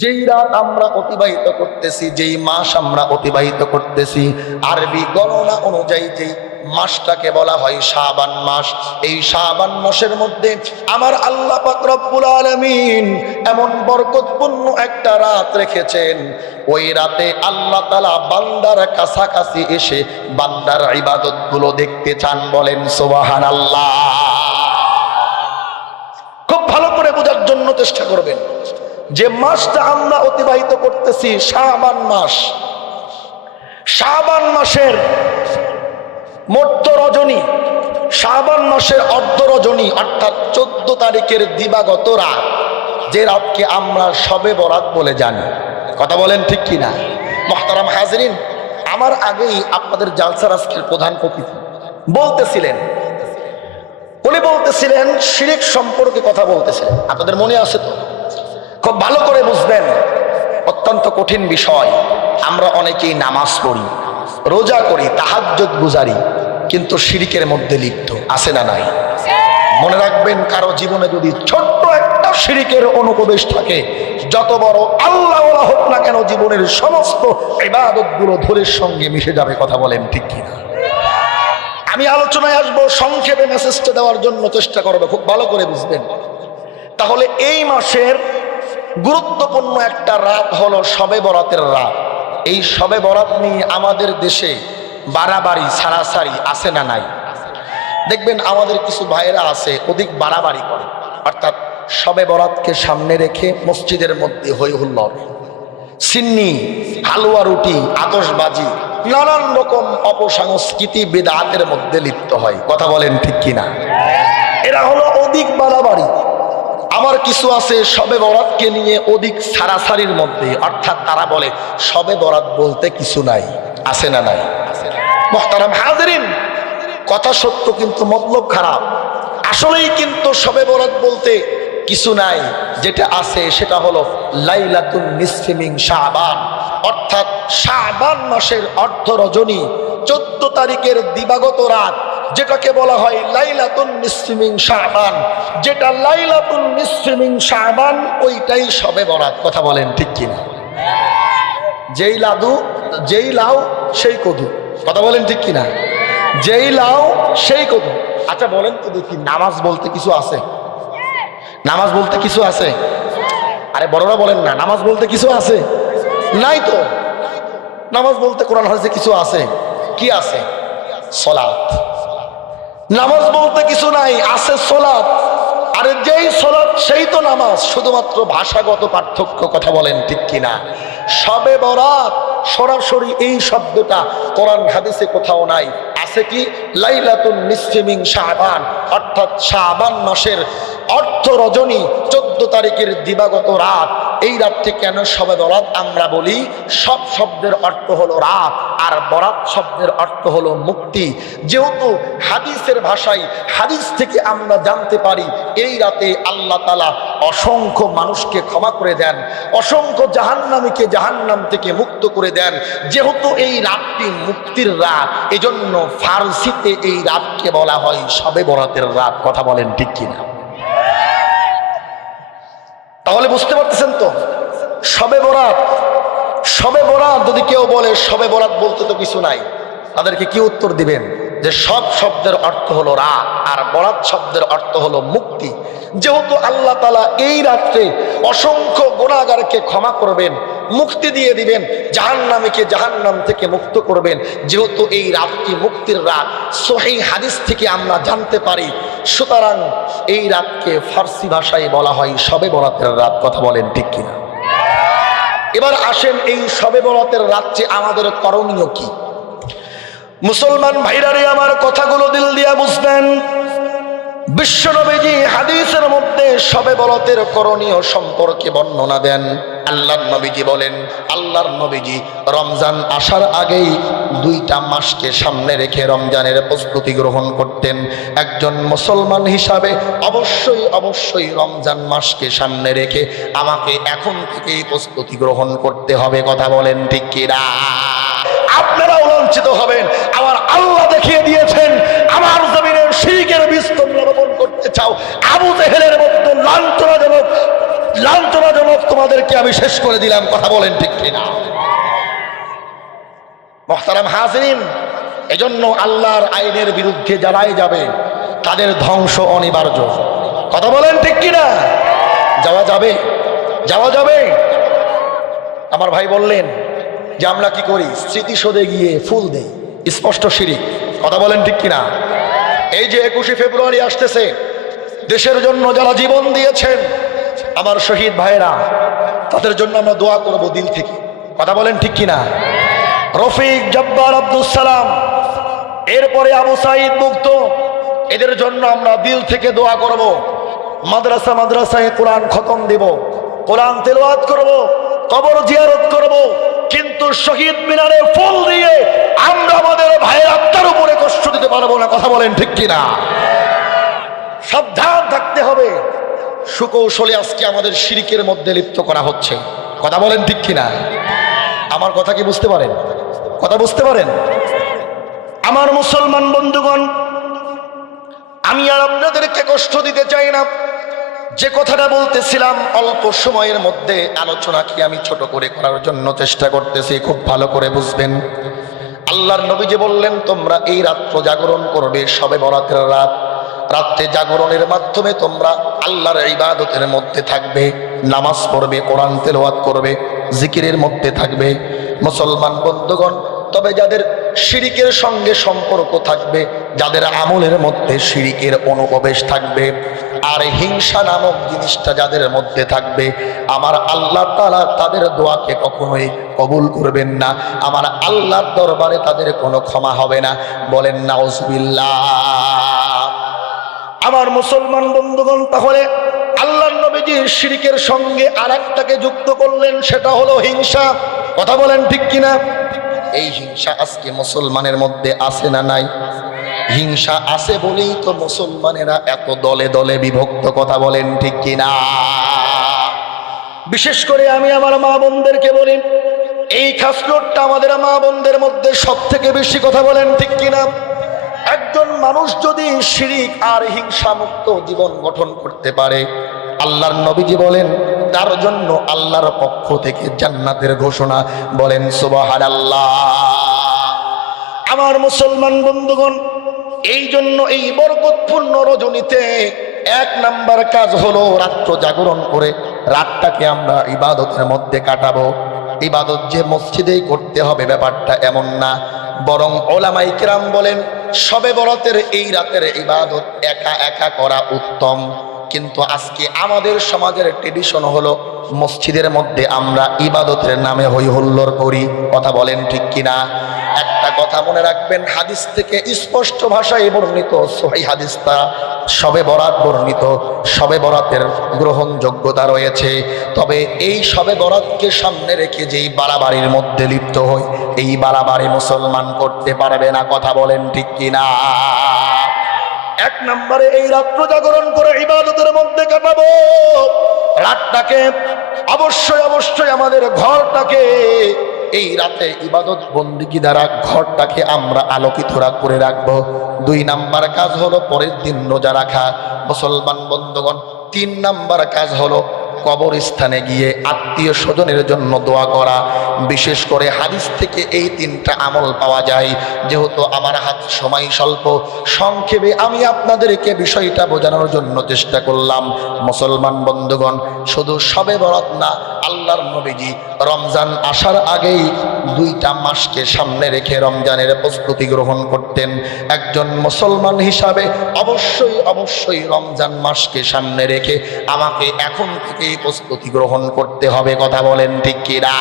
যেই রাত আমরা অতিবাহিত করতেছি, যেই মাস আমরা অতিবাহিত করতেছি, আরবি গণনা অনুযায়ী যেই মাসটাকে বলা হয় শাবান মাস, এই শাবান মাসের মধ্যে আমার আল্লাহ রব্বুল আলামিন এমন বরকতপূর্ণ একটা রাত রেখেছেন। ওই রাতে আল্লাহ তালা বান্দার কাছাকাছি এসে বান্দার ইবাদতগুলো দেখতে চান, বলেন সোবাহান আল্লাহ খুব ভালো করে বোঝার জন্য চেষ্টা করবেন। যে মাসটা আমরা অতিবাহিত করতেছি শাবান মাস। শাবান মাসের মধ্য রজনী, শাবান মাসের অর্ধ রজনী, অর্থাৎ চোদ্দ তারিখের দিবাগত রাত, যে রাতকে আমরা সবে বরাত বলে জানি। কথা বলেন ঠিক কিনা? মহতারাম হাজরিন, আমার আগেই আপনাদের জালসার আজকের প্রধান অতিথি বলতেছিলেন। উনি বলতেছিলেন, শিরিক সম্পর্কে কথা বলতেছেন আপনাদের মনে আছে তো? খুব ভালো করে বুঝবেন, অত্যন্ত কঠিন বিষয়। আমরা অনেকেই নামাজ পড়ি, রোজা করি তাহাজ্জত গুজারি, কিন্তু শিরিকের মধ্যে লিপ্ত, আছে না নাই? মনে রাখবেন, কারও জীবনে যদি ছোট্ট একটা শিরিকের অনুপ্রবেশ থাকে, যত বড় আল্লাহ হোক না কেন, জীবনের সমস্ত ইবাদতগুলো ধরের সঙ্গে মিশে যাবে, কথা বলেন ঠিক কিনা? আমি আলোচনায় আসব, সংক্ষেপে মেসেজটা দেওয়ার জন্য চেষ্টা করব, খুব ভালো করে বুঝবেন। তাহলে এই মাসের গুরুত্বপূর্ণ একটা রাত হলো সবে বরাতের রাত। এই সবে বরাত নিয়ে আমাদের দেশে বাড়াবাড়ি সারাসারি আছে না নাই? দেখবেন আমাদের কিছু ভাইয়েরা আছে, অধিক বাড়াবাড়ি করে। অর্থাৎ সবে বরাতকে সামনে রেখে মসজিদের মধ্যে হই হুল্লর সিন্নি, হালুয়া রুটি আতসবাজি নানান রকম অপসংস্কৃতি বেদাতের মধ্যে লিপ্ত হয়। কথা বলেন ঠিক কিনা? এরা হলো অধিক বাড়াবাড়ি। আমার কিছু আছে সবে বরাতকে নিয়ে অধিক সারাসারির মধ্যে। অর্থাৎ তারা বলে, সবে বরাত বলতে কিছু নাই, আছে না নাই? মোহতারাম হাজরিন, কথা সত্য কিন্তু মতলব খারাপ। আসলেই কিন্তু সবে বরাত বলতে কিছু নাই, যেটা আছে সেটা হলো লাইলাতুন নিসফিমিং শাবান। অর্থাৎ শাবান মাসের অর্ধ রজনী, চোদ্দ তারিখের দিবাগত রাত যেটাকে বলা হয় লাইলাতুন নিসফিমিং শাহবান যেটা লাইলাতুন নিসফিমিং শাবান, ওইটাই সবে বরাত। কথা বলেন ঠিক কিনা? যেই লাদু, যেই লাউ, সেই কদু। কথা বলেন ঠিক কিনা? যেই লাউ, সেই কদু। আচ্ছা বলেন তো দেখি, নামাজ বলতে কিছু আছে? নামাজ বলতে কিছু আছে? আরে, বড়রা বলেন না, নামাজ বলতে কিছু আছে? নাই তো। নামাজ বলতে কোরআন হাদিসে কিছু আছে? কি আছে? সলাৎ। নামাজ বলতে কিছু নাই, আছে সলাৎ। আরে যেই সলাৎ, সেই তো নামাজ, শুধুমাত্র ভাষাগত পার্থক্য কথা বলেন ঠিক কিনা? সবে বরাত, সরাসরি এই শব্দটা কোরআন হাদিসে কোথাও নাই। আছে কি? লাইলাতুন নিসফিমিং শাবান, অর্থাৎ শাবান মাসের অর্থ রজনী, চোদ্দ তারিখের দিবাগত রাত। এই রাতকে কেন সবে বরাত আমরা বলি? সব শব্দের অর্থ হলো রাত, আর বরাত শব্দের অর্থ হলো মুক্তি। যেহেতু হাদিসের ভাষায় হাদিস থেকে আমরা জানতে পারি, এই রাতে আল্লাহ তালা অসংখ্য মানুষকে ক্ষমা করে দেন, অসংখ্য জাহান্নামীকে জাহান্নাম থেকে মুক্ত করে দেন। যেহেতু এই রাতটি মুক্তির রাত, এজন্য ফার্সিতে এই রাতকে বলা হয় সবে বরাতের রাত। কথা বলেন ঠিক কিনা? তাহলে বুঝতে পারতেছেন তো? সবে বরাত সবে বরাত যদি কেউ বলে সবে বরাত বলতে তো কিছু নাই। তাদেরকে কি উত্তর দিবেন? যে সব শব্দের অর্থ হলো রাত, আর বরাত শব্দের অর্থ হলো মুক্তি। যেহেতু আল্লাহ তালা এই রাত্রে অসংখ্য গোনাগারকে ক্ষমা করবেন মুক্তি দিয়ে দিবেন, জাহান্নামীকে জাহান্নাম থেকে মুক্ত করবেন। যেহেতু এই রাতটি মুক্তির রাত সোহেই হাদিস থেকে আমরা জানতে পারি। সুতরাং এই রাতকে ফার্সি ভাষায় বলা হয় সবে বরাতের রাত, কথা বলেন ঠিক কিনা? এবার আসেন এই সবে বরাতের রাত্রে আমাদের করণীয় কি? মুসলমান ভাইরারে, আমার কথাগুলো দিল দিয়া বুঝবেন। বিশ্বনবীজি হাদিসের মধ্যে সবে বলতের করণীয় সম্পর্কে বর্ণনা দেন। আল্লাহর নবীজি বলেন, আল্লাহর নবীজি রমজান আসার আগেই দুইটা মাসকে সামনে রেখে রমজানের প্রস্তুতি গ্রহণ করতেন। একজন মুসলমান হিসাবে অবশ্যই অবশ্যই রমজান মাসকে সামনে রেখে আমাকে এখন থেকেই প্রস্তুতি গ্রহণ করতে হবে, কথা বলেন ঠিক কিনা আপনারাও লাঞ্ছিত হবেন, আমার আল্লাহ দেখিয়ে দিয়েছেন, আমার জমিনের শিরিকের রোপণ করতে চাও, আবু জেহেলের মধ্যে লাঞ্ছনাজনক লাঞ্ছনাজনক তোমাদেরকে আমি শেষ করে দিলাম, কথা বলেন ঠিক কিনা? মহতারাম হাজরিন, এজন্য আল্লাহর আইনের বিরুদ্ধে যারাই যাবে, তাদের ধ্বংস অনিবার্য। কথা বলেন ঠিক কিনা? যাওয়া যাবে যাওয়া যাবে। আমার ভাই বললেন যে, আমরা কি করি? স্মৃতিসৌধে গিয়ে ফুল দেই। স্পষ্ট শিরিক কথা বলেন ঠিক কিনা? এই যে একুশে ফেব্রুয়ারি আসতেছে দেশের জন্য যারা জীবন দিয়েছেন, আমার শহীদ ভাইরা তাদের জন্য আমরা দোয়া করব দিল থেকে। কথা বলেন ঠিক কিনা? রফিক জব্বার আব্দুল সালাম, এরপরে আবু সাইদ মুক্ত, এদের জন্য আমরা দিল থেকে দোয়া করব। মাদ্রাসা মাদ্রাসায় কোরআন খতম দিব, কোরআন তেলাওয়াত করব, কবর জিয়ারত করব, কিন্তু শহীদ মিনারে ফুল দিয়ে আমরা আমাদের ভাইয়ের আত্মার উপরে কষ্ট দিতে পারব না। কথা বলেন ঠিক কিনা? সাবধান থাকতে হবে। সুকৌশলে আজকে আমাদের শিরিকের মধ্যে লিপ্ত করা হচ্ছে। কথা বলেন ঠিক কিনা? আমার কথা কি বুঝতে পারেন? কথা বুঝতে পারেন? আমার মুসলমান বন্ধুগণ, আমি আর আপনাদেরকে কষ্ট দিতে চাই না। যে কথাটা বলতেছিলাম অল্প সময়ের মধ্যে আলোচনাকে আমি ছোট করে করার জন্য চেষ্টা করতেছি, খুব ভালো করে বুঝবেন। আল্লাহর নবী যে বললেন, তোমরা এই রাত্র জাগরণ করবে, সবে বরাতের রাত। রাত্রে জাগরণের মাধ্যমে তোমরা আল্লাহর ইবাদতের মধ্যে থাকবে, নামাজ পড়বে, কোরআন তেলাওয়াত করবে, জিকিরের মধ্যে থাকবে। মুসলমান বন্ধুগণ, তবে যাদের শিরিকের সঙ্গে সম্পর্ক থাকবে, যাদের আমলের মধ্যে শিরিকের অনুপ্রবেশ থাকবে, আর হিংসা নামক জিনিসটা যাদের মধ্যে থাকবে, আমার আল্লাহ তালা তাদের দোয়াকে কখনোই কবুল করবেন না। আমার আল্লাহর দরবারে তাদের কোনো ক্ষমা হবে না। বলেন, নাউজবিল্লাহ। আমার মুসলমান বন্ধুগণ, তাহলে আল্লাহ নবীজির শিরিকের সঙ্গে আর একটাকে যুক্ত করলেন, সেটা হলো হিংসা। কথা বলেন ঠিক কিনা? এই হিংসা আজকে মুসলমানের মধ্যে আছে না নাই? হিংসা আছে বলেই তো মুসলমানেরা এত দলে দলে বিভক্ত, কথা বলেন ঠিক কিনা? বিশেষ করে আমি আমার মা বোনদেরকে বলি, এই খাসলোটটা আমাদের মা বোনদের মধ্যে সব থেকে বেশি কথা বলেন ঠিক কিনা? একজন মানুষ যদি শিরিক আর হিংসা মুক্ত জীবন গঠন করতে পারে, আল্লাহর নবীজি বলেন, তার জন্য আল্লাহর পক্ষ থেকে জান্নাতের ঘোষণা। বলেন সুবাহার আল্লাহ আমার মুসলমান বন্ধুগণ, এই জন্য এই বরকতপূর্ণ রজনীতে এক নাম্বার কাজ হলো রাত্র জাগরণ করে রাতটাকে আমরা ইবাদতের মধ্যে কাটাবো। ইবাদত যে মসজিদেই করতে হবে ব্যাপারটা এমন না, বরং ওলামাই কিরাম বলেন সবে বরতের এই রাতের ইবাদত একা একা করা উত্তম। কিন্তু আজকে আমাদের সমাজের ট্রেডিশন হলো, মসজিদের মধ্যে আমরা ইবাদতের নামে হৈহুল্লোর করি। কথা বলেন ঠিক কিনা? একটা কথা মনে রাখবেন, হাদিস থেকে স্পষ্ট ভাষায় বর্ণিত সহি হাদিসটা সবে বরাত বর্ণিত, সবে বরাতের গ্রহণযোগ্যতা রয়েছে। তবে এই সবে বরাতকে সামনে রেখে যেই বাড়াবাড়ির মধ্যে লিপ্ত হয় এই বাড়াবাড়ি মুসলমান করতে পারবে না, কথা বলেন ঠিক কিনা? এক নম্বরে এই রাত্র জাগরণ করে ইবাদতের মধ্যে কাটাবো। রাতটাকে অবশ্যই অবশ্যই আমাদের ঘরটাকে এই রাতে ইবাদত বন্দিকি দ্বারা ঘরটাকে আমরা আলোকিত করে রাখব। দুই নাম্বার কাজ হলো পরের দিন রোজা রাখা। মুসলমান বন্ধুগণ, তিন নাম্বার কাজ হলো কবরস্থানে গিয়ে আত্মীয় স্বজনের জন্য দোয়া করা, বিশেষ করে হাদিস থেকে এই তিনটা আমল পাওয়া যায়। যেহেতু আমার হাত সময় স্বল্প, সংক্ষেপে আমি আপনাদেরকে বিষয়টা বোঝানোর জন্য চেষ্টা করলাম। মুসলমান বন্ধুগণ, শুধু সবে বরাত না, আল্লাহর নবীজি রমজান আসার আগেই দুইটা মাসকে সামনে রেখে রমজানের প্রস্তুতি গ্রহণ করতেন। একজন মুসলমান হিসাবে অবশ্যই অবশ্যই রমজান মাসকে সামনে রেখে আমাকে এখন থেকেই প্রস্তুতি গ্রহণ করতে হবে, কথা বলেন ঠিক কিনা?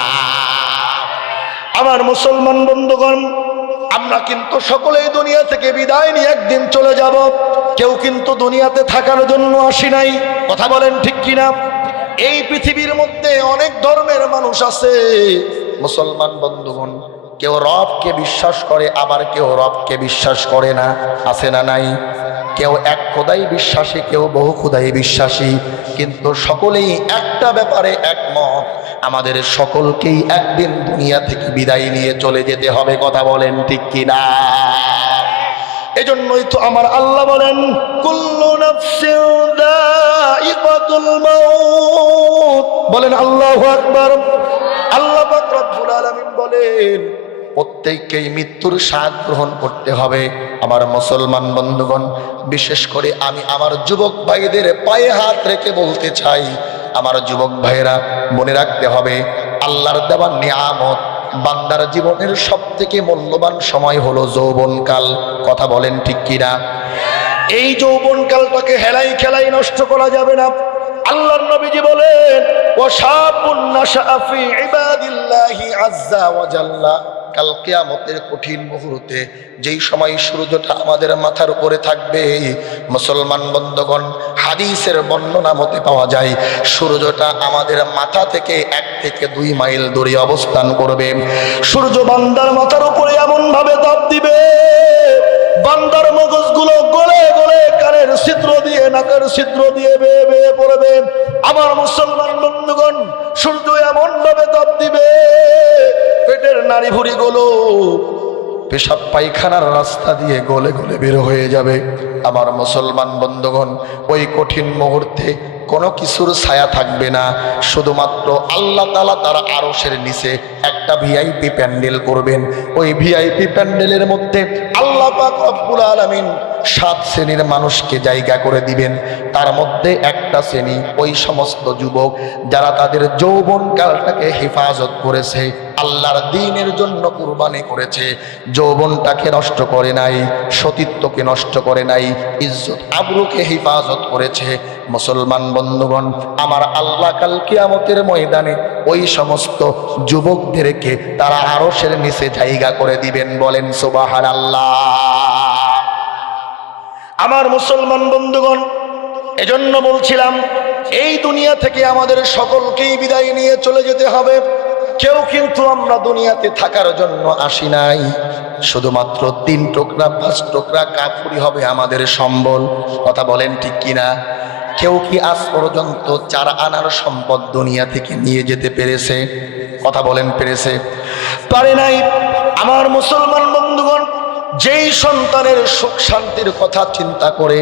আমার মুসলমান বন্ধুগণ, আমরা কিন্তু সকলেই দুনিয়া থেকে বিদায় নিয়ে একদিন চলে যাব। কেউ কিন্তু দুনিয়াতে থাকার জন্য আসি নাই, কথা বলেন ঠিক কিনা? এই পৃথিবীর মধ্যে অনেক ধর্মের মানুষ আছে, মুসলমান বন্ধুগণ, কেউ রবকে বিশ্বাস করে, আবার কেউ রবকে বিশ্বাস করে না, আছে না নাই? কেউ এক খোদাই বিশ্বাসী, কেউ বহু খোদাই বিশ্বাসী। কিন্তু সকলেই একটা ব্যাপারে একমত, আমাদের সকলকেই একদিন দুনিয়া থেকে বিদায় নিয়ে চলে যেতে হবে, কথা বলেন ঠিক কিনা? এজন্যই তো আমার আল্লাহ বলেন, কুল্লু বলেন আল্লাহু আকবার। আল্লাহ রব্বুল আলামিন বলেন প্রত্যেককেই মৃত্যুর স্বাদ গ্রহণ করতে হবে। আমার মুসলমান বন্ধুগণ, বিশেষ করে আমি আমার যুবক ভাইদের পায়ে হাত রেখে বলতে চাই, আমার যুবক ভাইয়েরা, মনে রাখতে হবে, আল্লাহর দেওয়া নিয়ামত বান্দার জীবনের সব থেকে মূল্যবান সময় হলো যৌবনকাল। কথা বলেন ঠিক কিনা? এই যৌবনকালটাকে হেলাই খেলাই নষ্ট করা যাবে না। আল্লাহর নবীজি বলেন ওয়াশাবুন নাশাআ ফি ইবাদিল্লাহি আযজা ওয়া জাল্লা। কাল কিয়ামতের কঠিন মুহূর্তে, যেই সময় সূর্যটা আমাদের মাথার উপরে থাকবে, মুসলমান বন্ধগণ, হাদিসের বর্ণনা মতে পাওয়া যায়, সূর্যটা আমাদের মাথা থেকে এক থেকে দুই মাইল দূরে অবস্থান করবে। সূর্য বান্দার মাথার উপরে এমন ভাবে তাপ দিবে, বান্দার মগজগুলো গলে গলে কানের ছিদ্র দিয়ে, নাকের ছিদ্র দিয়ে বেয়ে বেয়ে পড়বে। আমার মুসলমান বন্ধুগণ, সূর্য এমন ভাবে নারী ভুড়ি গোলো। পেশাব পায়খানার রাস্তা দিয়ে গলে গলে বের হয়ে যাবে। আমার মুসলমান বন্ধুগণ, ওই কঠিন মুহূর্তে কোনো কিছুর ছায়া থাকবে না। শুধুমাত্র আল্লাহ তালা তার আরসের নিচে একটা ভিআইপি প্যান্ডেল করবেন। ওই ভিআইপি প্যান্ডেলের মধ্যে আল্লাহ পাক রব্বুল আলামিন সাত শ্রেণির মানুষকে জায়গা করে দিবেন। তার মধ্যে একটা শ্রেণি ওই সমস্ত যুবক যারা তাদের যৌবনকালটাকে হেফাজত করেছে, আল্লাহর দিনের জন্য কুরবানি করেছে, যৌবনটাকে নষ্ট করে নাই, সতীত্বকে নষ্ট করে নাই, ইজ্জত আবরুকে হেফাজত করেছে। মুসলমান বন্ধুগণ, আমার আল্লাহ কাল কিয়ামতের ময়দানে ওই সমস্ত যুবকদেরকে তারা আরশের নিচে জায়গা করে দিবেন বলেন সুবাহান আল্লাহ আমার মুসলমান বন্ধুগণ, এজন্য বলছিলাম, এই দুনিয়া থেকে আমাদের সকলকেই বিদায় নিয়ে চলে যেতে হবে। কেউ কিন্তু আমরা দুনিয়াতে থাকার জন্য আসি নাই। শুধুমাত্র তিন টোকরা, পাঁচ টোকরা কাপুরি হবে আমাদের সম্বল। কথা বলেন ঠিক কিনা? কেউ কি আজ পর্যন্ত চার আনার সম্পদ দুনিয়া থেকে নিয়ে যেতে পেরেছে? কথা বলেন পেরেছে। পারে নাই। আমার মুসলমান বন্ধুগণ যেই সন্তানের সুখ শান্তির কথা চিন্তা করে,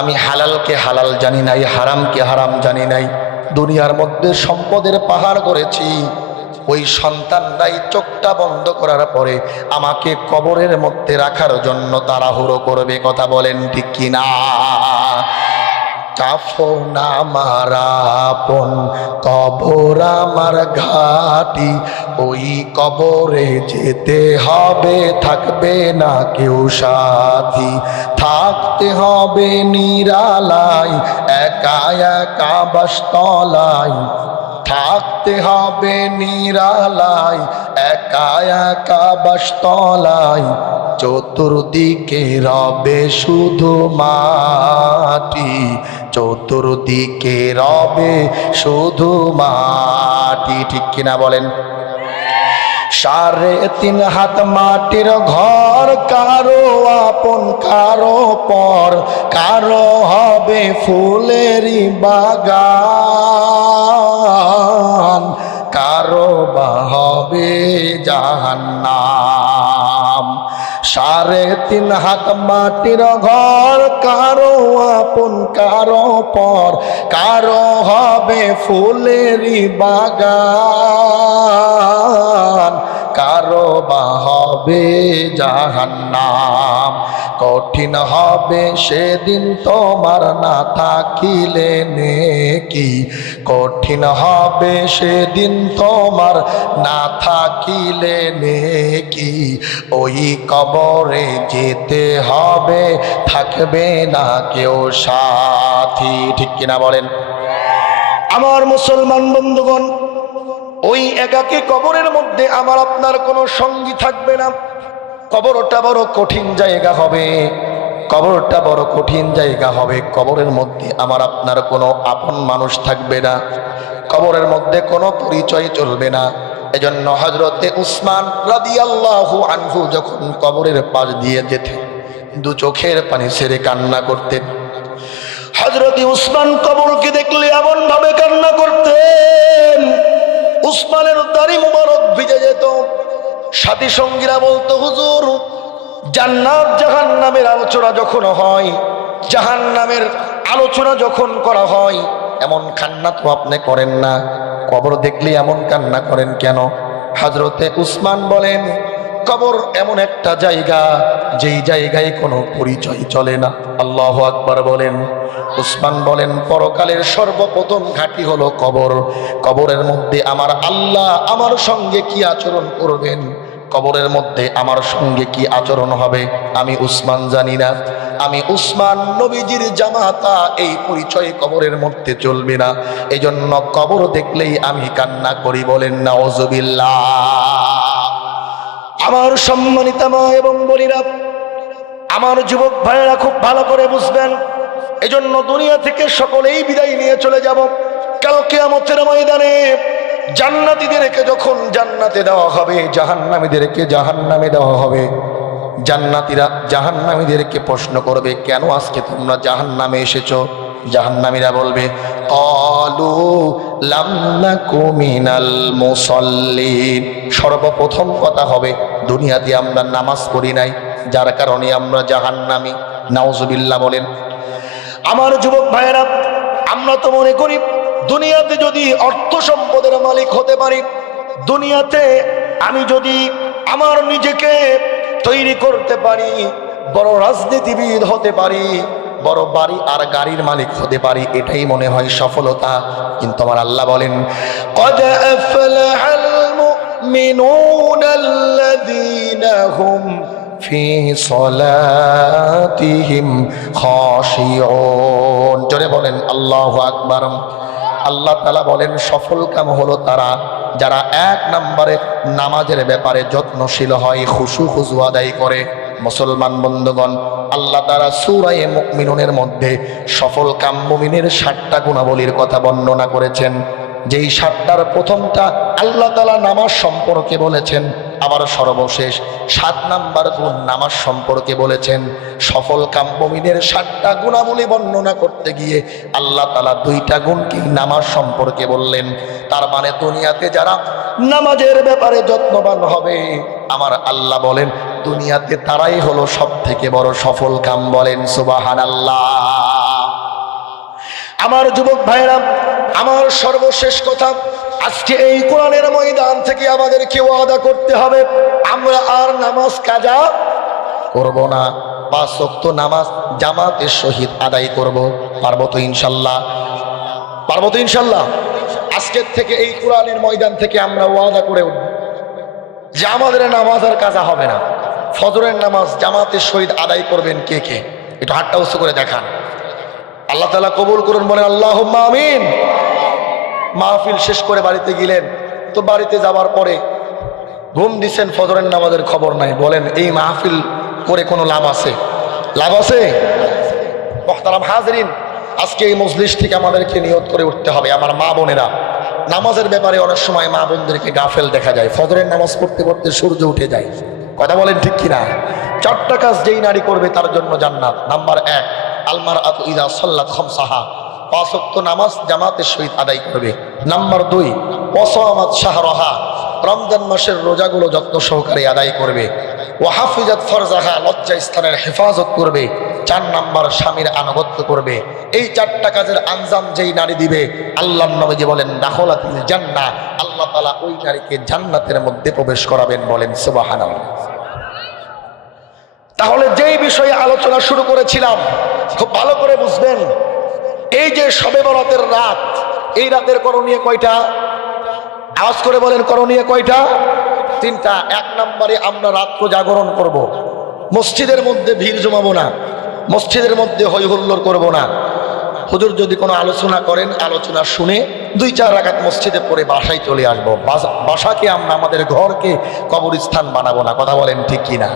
আমি হালালকে হালাল জানি নাই, হারামকে হারাম জানি নাই, দুনিয়ার মধ্যে সম্পদের পাহাড় করেছি ওই সন্তানরাই চোখটা বন্ধ করার পরে আমাকে কবরের মধ্যে রাখার জন্য তাড়াহুড়ো করবে, কথা বলেন ঠিক কিনা? কাফন আমার আপন, কবর আমার ঘাটি। ওই কবরে যেতে হবে, থাকবে না কেউ সাথী। থাকতে হবে নিরালাই একা একা বাসতলাই থাকতে হবে নিরালাই একা একা বাসতলাই চতুর্দিকে রবে শুধু মাটি। চতুর্দিকে রবে শুধু মাটি, ঠিক কিনা বলেন? সাড়ে তিন হাত মাটির ঘর, কারও আপন, কারও পর, কারও হবে ফুলেরই বাগান, কারও বা হবে জাহান্নাম। সাড়ে তিন হাত মাটির ঘর, কারও আপন, কারও পর, কারও হবে ফুলেরই বাগান, কারও বা হবে জাহান্নাম। কঠিন হবে সেদিন তোমার না থাকিলে নেকি। কঠিন হবে সেদিন তোমার না থাকিলে নেকি? ওই কবরে যেতে হবে, থাকবে না কেউ সাথী। ঠিক কিনা বলেন? আমার মুসলমান বন্ধুগণ, ওই একাকে কবরের মধ্যে আমার আপনার কোনো সঙ্গী থাকবে না। কবরটা বড় কঠিন জায়গা হবে। কবরটা বড় কঠিন জায়গা হবে। কবরের মধ্যে আমার আপনার কোনো আপন মানুষ থাকবে না। কবরের মধ্যে কোনো পরিচয় চলবে না। এজন্য হজরতে উসমান রাদিয়াল্লাহু আনহু যখন কবরের পাশ দিয়ে যেতেন, দু চোখের পানি ছেড়ে কান্না করতেন। হজরত উসমান কবরকে দেখলে এমন ভাবে কান্না করতেন। উসমানের দাড়ি মুবারক ভিজে যেত। সাথী সঙ্গীরা বলতো, হুজুর, জান্নাত জাহান নামের আলোচনা যখন হয় জাহান নামের আলোচনা যখন করা হয় এমন কান্না তো আপনি করেন না। কবর দেখলে এমন কান্না করেন কেন? হাজরতে উসমান বলেন, কবর এমন একটা জায়গা, যেই জায়গায় কোনো পরিচয় চলে না। আল্লাহ আকবার বলেন। উসমান বলেন, পরকালের সর্বপ্রথম ঘাটি হলো কবর। কবরের মধ্যে আমার আল্লাহ আমার সঙ্গে কি আচরণ করবেন? কবরের মধ্যে আমার সঙ্গে কি আচরণ হবে? আমি উসমান জানি না। আমি উসমান নবীজির জামাতা, এই পরিচয় কবরের মধ্যে চলবে না। এই জন্য কবর দেখলেই আমি কান্না করি বলেন না আমার সম্মানিত মা এবং বলিরা আমার যুবক ভাইয়েরা খুব ভালো করে বুঝবেন, এজন্য দুনিয়া থেকে সকলেই বিদায় নিয়ে চলে যাব। কালকে আমতের ময়দানে জান্নাতীদেরকে যখন জান্নাতে দেওয়া হবে, জাহান্নামীদেরকে জাহান্নামে দেওয়া হবে। জান্নাতীরা জাহান্নামীদেরকে প্রশ্ন করবে, কেন আজকে তোমরা জাহান্নামে এসেছ? জাহান্নামীরা বলবে অলু লামনাকু মিনাল মুসল্লিন। সর্বপ্রথম কথা হবে, দুনিয়াতে আমরা নামাজ পড়ি নাই, যার কারণে আমরা জাহান্নামী। নাউজুবিল্লাহ বলেন, আমার যুবক ভাইয়েরা, আমরা তো মনে করি দুনিয়াতে যদি অর্থ সম্পদের মালিক হতে পারি, দুনিয়াতে আমি যদি আমার নিজেকে তৈরি করতে পারি, বড় রাজনীতিবিদ হতে পারি, বড় বাড়ি আর গাড়ির মালিক হতে পারি, এটাই মনে হয় সফলতা। কিন্তু আমার আল্লাহ বলেন জোরে বলেন, আল্লাহ আকবর। আল্লাহ তালা বলেন, সফল কাম হলো তারা। যারা এক নম্বরে নামাজের ব্যাপারে যত্নশীল হয়, খুশু খুশু আদায় করে। মুসলমান বন্ধুগণ, আল্লাহ তারা সুরায়ে মুমিনুনের মধ্যে সফল কাম মুমিনের গুণাবলীর কথা বর্ণনা করেছেন। যেই সাতটার প্রথমটা আল্লাহ তালা নামাজ সম্পর্কে বলেছেন আবার সর্বশেষ সাত নাম্বার গুণ নামাজ সম্পর্কে বলেছেন, সফল কাম্যমিনের সাতটা গুণাবলী বর্ণনা করতে গিয়ে আল্লাহ তালা দুইটা গুণকেই নামাজ সম্পর্কে বললেন। তার মানে দুনিয়াতে যারা নামাজের ব্যাপারে যত্নবান হবে, আমার আল্লাহ বলেন, দুনিয়াতে তারাই হলো সব থেকে বড় সফল কাম বলেন সুবাহান আল্লাহ আমার যুবক ভাইরা আমার সর্বশেষ কথা আজকে এই কোরআনের ময়দান থেকে আমাদেরকে ওয়াদা করতে হবে, আমরা আর নামাজ কাজা করব না। বা শক্ত নামাজ জামাতের সহিত আদায় করব। পারব তো ইনশাল্লাহ। পারব তো ইনশাল্লাহ। আজকের থেকে এই কোরআনের ময়দান থেকে আমরা ওয়াদা করে উঠব যে আমাদের নামাজ আর কাজা হবে না। ফজরের নামাজ জামাতের সহিত আদায় করবেন কে কে? একটু হাতটা উঁচু করে দেখান। আল্লাহ তালা কবুল করুন, বলেন আল্লাহ আমিন। মাহফিল শেষ করে বাড়িতে গেলেন। তো বাড়িতে যাবার পরে ঘুম দিছেন ফজরের নামাজের খবর নাই। বলেন, এই মাহফিল করে কোনো লাভ আছে? লাভ আছে। মহতারাম হাজরিন, আজকে এই মজলিস থেকে আমাদেরকে নিয়ত করে উঠতে হবে, আমার মা বোনেরা। নামাজের ব্যাপারে অনেক সময় মা বোনদেরকে গাফেল দেখা যায়। ফজরের নামাজ পড়তে পড়তে সূর্য উঠে যায়। কথা বলেন ঠিক কিনা? চারটা কাজ যেই নারী করবে তার জন্য জান্নাত। নাম্বার এক আলমার আত ইদা সাল্লাত খমসাহা। পাঁচক্ত নামাজ জামাতের সহিত আদায় করবে। নাম্বার দুই অসমাত শাহরহা, রমজান মাসের রোজাগুলো যত্ন সহকারে আদায় করবে। ও হাফিজাত ফরজাহা, লজ্জা স্থানের হেফাজত করবে। চার নাম্বার, স্বামীর আনুগত্য করবে। এই চারটা কাজের আঞ্জাম যেই নারী দিবে আল্লাহ নবীজি বলেন, দাখলাতিল জান্না আল্লাহ তালা ওই নারীকে জান্নাতের মধ্যে প্রবেশ করাবেন বলেন, সুবহানাল্লাহ। তাহলে যেই বিষয়ে আলোচনা শুরু করেছিলাম, খুব ভালো করে বুঝবেন এই যে সবে বরাতের রাত, এই রাতের করণীয় কয়টা? আওয়াজ করে বলেন, করণীয় কয়টা? তিনটা। এক নম্বরে আমরা রাত্র জাগরণ করব। মসজিদের মধ্যে ভিড় জমাবো না। মসজিদের মধ্যে হই হুল্লোড় করব না। হুজুর যদি কোনো আলোচনা করেন, আলোচনা শুনে দুই চার রাখাত মসজিদে পড়ে বাসায় চলে আসব। বাসা- বাসাকে আমরা আমাদের ঘরকে কবরস্থান বানাবো না। কথা বলেন ঠিক কিনা?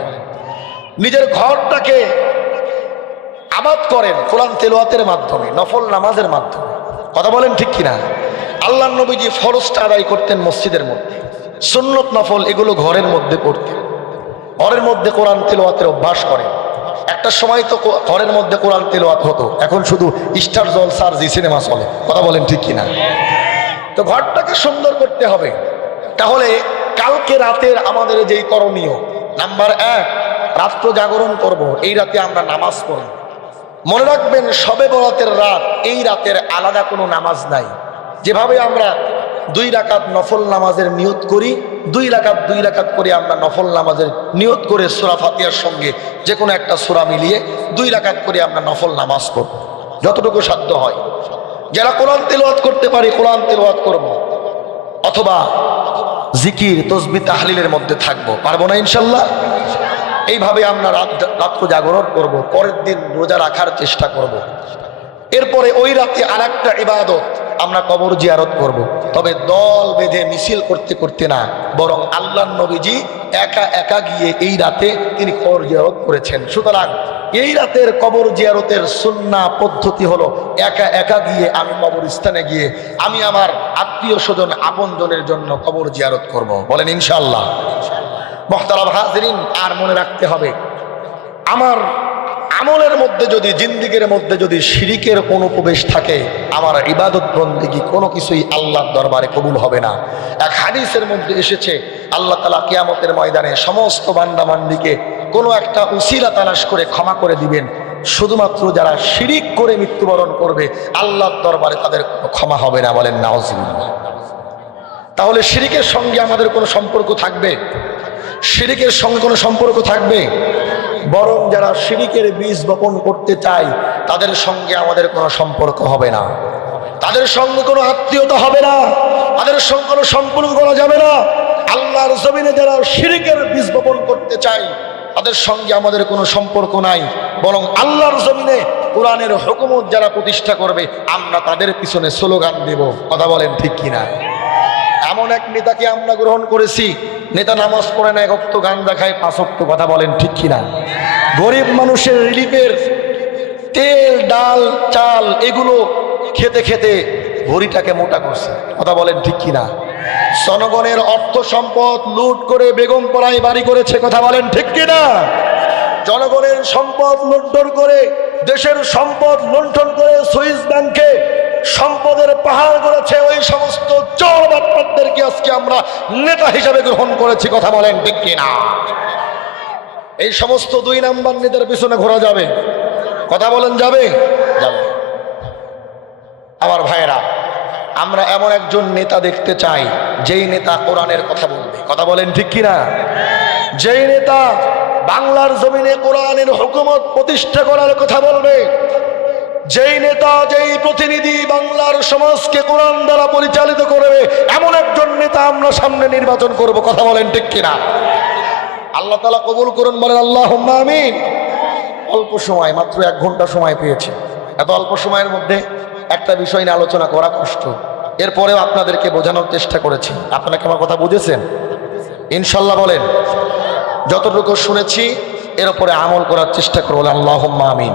নিজের ঘরটাকে আবাদ করেন কোরআন তেলোয়াতের মাধ্যমে, নফল নামাজের মাধ্যমে। কথা বলেন ঠিক কিনা? আল্লাহ নবীজি ফরজটা আদায় করতেন মসজিদের মধ্যে, সুন্নত নফল এগুলো ঘরের মধ্যে করতেন। ঘরের মধ্যে কোরআন তেলোয়াতের অভ্যাস করেন। একটা সময় তো ঘরের মধ্যে কোরআন তেলোয়াত হতো, এখন শুধু স্টার জল সার জি সিনেমা চলে, কথা বলেন ঠিক কিনা? তো ঘরটাকে সুন্দর করতে হবে। তাহলে কালকে রাতের আমাদের যেই করণীয়, নাম্বার এক রাত্র জাগরণ করব, এই রাতে আমরা নামাজ পড়ব। মনে রাখবেন, সবে বরাতের রাত, এই রাতের আলাদা কোনো নামাজ নাই। যেভাবে আমরা দুই রাকাত নফল নামাজের নিয়ত করি, দুই রাকাত দুই রাকাত করে আমরা নফল নামাজের নিয়ত করে সুরা ফাতিয়ার সঙ্গে যে কোনো একটা সুরা মিলিয়ে দুই রাকাত করে আমরা নফল নামাজ পড়ব। যতটুকু সাধ্য হয়। যারা কোরআন তেলাওয়াত করতে পারি, কোরআন তেলাওয়াত করব। অথবা জিকির, তসবি, তাহলিলের মধ্যে থাকব। পারব না ইনশাল্লাহ? এইভাবে আমরা রাত রাত্র জাগরণ করব, পরের দিন রোজা রাখার চেষ্টা করব। এরপরে ওই রাতে আর একটা ইবাদত আমরা কবর জিয়ারত করব। তবে দল বেঁধে মিছিল করতে করতে না, বরং আল্লাহ নবীজি একা একা গিয়ে এই রাতে তিনি কবর জিয়ারত করেছেন সুতরাং এই রাতের কবর জিয়ারতের সুন্না পদ্ধতি হলো একা একা গিয়ে আমি কবরস্থানে গিয়ে আমি আমার আত্মীয় স্বজন, আপনজনের জন্য কবর জিয়ারত করব। বলেন ইনশাল্লাহ মহতারাম হাজরিন, আর মনে রাখতে হবে, আমার আমলের মধ্যে যদি, জিন্দিগির মধ্যে যদি শিরিকের অনুপ্রবেশ থাকে, আমার ইবাদত বন্দিগি কোনো কিছুই আল্লাহর দরবারে কবুল হবে না। এক হাদিসের মধ্যে এসেছে, আল্লাহ তালা কিয়ামতের ময়দানে সমস্ত বান্দাবান্দিকে কোনো একটা উসিলা তালাশ করে ক্ষমা করে দিবেন। শুধুমাত্র যারা শিরিক করে মৃত্যুবরণ করবে, আল্লাহর দরবারে তাদের ক্ষমা হবে না বলেন নাওজিবুল্লাহ তাহলে শিরিকের সঙ্গে আমাদের কোনো সম্পর্ক থাকবে? শিরিকের সঙ্গে কোনো সম্পর্ক থাকবে? বরং যারা শিরিকের বীজ বপন করতে চায়, তাদের সঙ্গে আমাদের কোনো সম্পর্ক হবে না। তাদের সঙ্গে কোনো আত্মীয়তা হবে না। তাদের সঙ্গে কোনো সম্পর্ক করা যাবে না। আল্লাহর জমিনে যারা শিরিকের বীজ বপন করতে চায়, তাদের সঙ্গে আমাদের কোনো সম্পর্ক নাই। বরং আল্লাহর জমিনে কোরআনের হুকুমত যারা প্রতিষ্ঠা করবে, আমরা তাদের পিছনে স্লোগান দেব। কথা বলেন ঠিক কিনা? এমন এক নেতাকে আমরা গ্রহণ করেছি নেতা নামাজ পড়ে না একত্র গান দেখায় পাঁচক্ত কথা বলেন, ঠিক কিনা? গরিব মানুষের রিলিফের তেল, ডাল, চাল, এগুলো খেতে খেতে ভরিটাকে মোটা করছে। কথা বলেন, ঠিক কিনা? জনগণের অর্থ সম্পদ লুট করে বেগম পড়াই বাড়ি করেছে, কথা বলেন, ঠিক কিনা? জনগণের সম্পদ লুণ্ঠন করে, দেশের সম্পদ লুণ্ঠন করে সুইস ব্যাংকে সম্পদের পাহাড় করেছে ওই সমস্ত চোর বাটপারদেরকে আজকে আমরা নেতা হিসাবে গ্রহণ করেছি, কথা বলেন ঠিক কিনা? এই সমস্ত দুই নাম্বার নেতার পিছনে ঘোরা যাবে। কথা বলেন যাবে? যাবে। আমার ভাইয়েরা, আমরা এমন একজন নেতা দেখতে চাই, যেই নেতা কোরআনের কথা বলবে। কথা বলেন ঠিক কিনা? যেই নেতা বাংলার জমিনে কোরআনের হুকুমত প্রতিষ্ঠা করার কথা বলবে যেই নেতা, যেই প্রতিনিধি বাংলার সমাজকে কোরআন দ্বারা পরিচালিত করবে, এমন একজন নেতা আমরা সামনে নির্বাচন করব, কথা বলেন ঠিক কিনা? আল্লাহ তালা কবুল করুন, বলেন আল্লাহ আমিন। অল্প সময়, মাত্র এক ঘণ্টা সময় পেয়েছে। এত অল্প সময়ের মধ্যে একটা বিষয় নিয়ে আলোচনা করা কষ্ট। এরপরেও আপনাদেরকে বোঝানোর চেষ্টা করেছি। আপনারা কি আমার কথা বুঝেছেন? ইনশাল্লাহ বলেন। যতটুকু শুনেছি, এর উপরে আমল করার চেষ্টা করব আল্লাহ আমিন।